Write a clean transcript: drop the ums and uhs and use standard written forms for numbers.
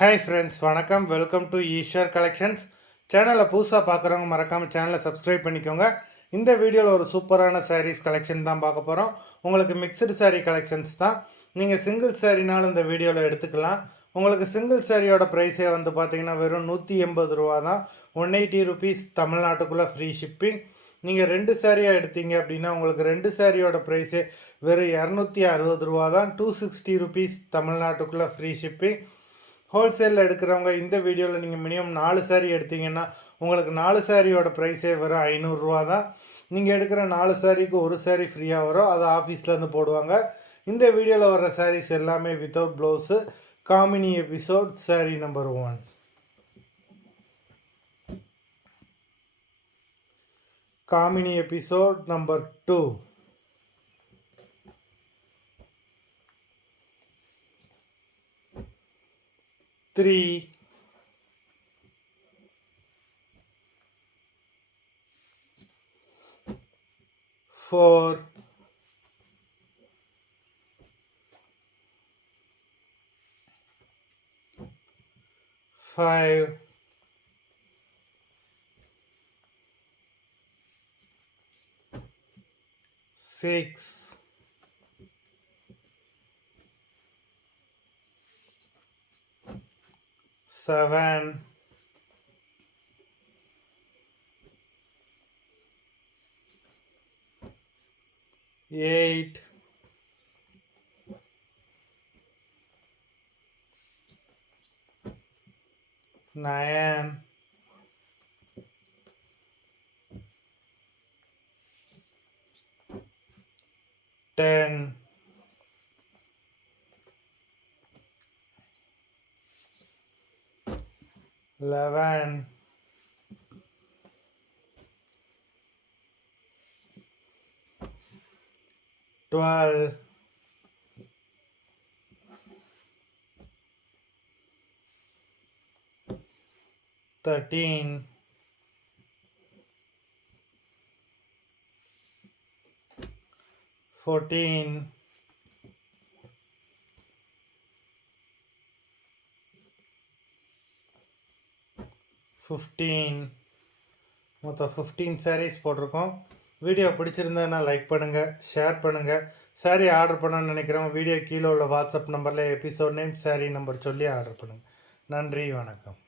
Hi friends, வணக்கம். Welcome to Eswar collections. சேனலை புதுசாக பார்க்குறவங்க மறக்காமல் சேனலை சப்ஸ்கிரைப் பண்ணிக்கோங்க. இந்த வீடியோவில் ஒரு சூப்பரான சாரீஸ் கலெக்ஷன் தான் பார்க்க போகிறோம். உங்களுக்கு மிக்சடு சாரீ கலெக்ஷன்ஸ் தான். நீங்கள் சிங்கிள் சாரீனாலும் இந்த வீடியோவில் எடுத்துக்கலாம். உங்களுக்கு சிங்கிள் சாரியோட ப்ரைஸே வந்து பார்த்தீங்கன்னா வெறும் 180 ரூபா தான். 180 ருபீஸ் தமிழ்நாட்டுக்குள்ளே ஃப்ரீ ஷிப்பிங். நீங்கள் 2 சாரியாக எடுத்தீங்க அப்படின்னா உங்களுக்கு 2 சாரியோட ப்ரைஸே வெறும் 260 ரூபா தான். 260 ருபீஸ் தமிழ்நாட்டுக்குள்ளே ஃப்ரீ ஷிப்பிங். ஹோல்சேலில் எடுக்கிறவங்க இந்த வீடியோவில் நீங்கள் மினிமம் 4 சாரீ எடுத்தீங்கன்னா உங்களுக்கு 4 சாரியோட ப்ரைஸே வரும் 500 தான். நீங்கள் எடுக்கிற 4 சாரீக்கு ஒரு சாரீ ஃப்ரீயாக வரும். அது ஆஃபீஸ்லேருந்து போடுவாங்க. இந்த வீடியோவில் வர்ற சாரீஸ் எல்லாமே without blouse. Kamini episode saree number 1. Kamini episode number 2. 3, 4, 5, 6, 7, 8, 9, 10, 11, 12, 13, 14, 15. மொத்தம் 15 சாரீஸ் போட்டிருக்கோம். வீடியோ பிடிச்சிருந்ததுன்னா லைக் பண்ணுங்கள், ஷேர் பண்ணுங்கள். சாரீ ஆர்டர் பண்ணணும்னு நினைக்கிறவங்க வீடியோ கீழே உள்ள வாட்ஸ்அப் நம்பரில் எபிசோட் நேம், சாரீ நம்பர் சொல்லி ஆர்டர் பண்ணுங்கள். நன்றி, வணக்கம்.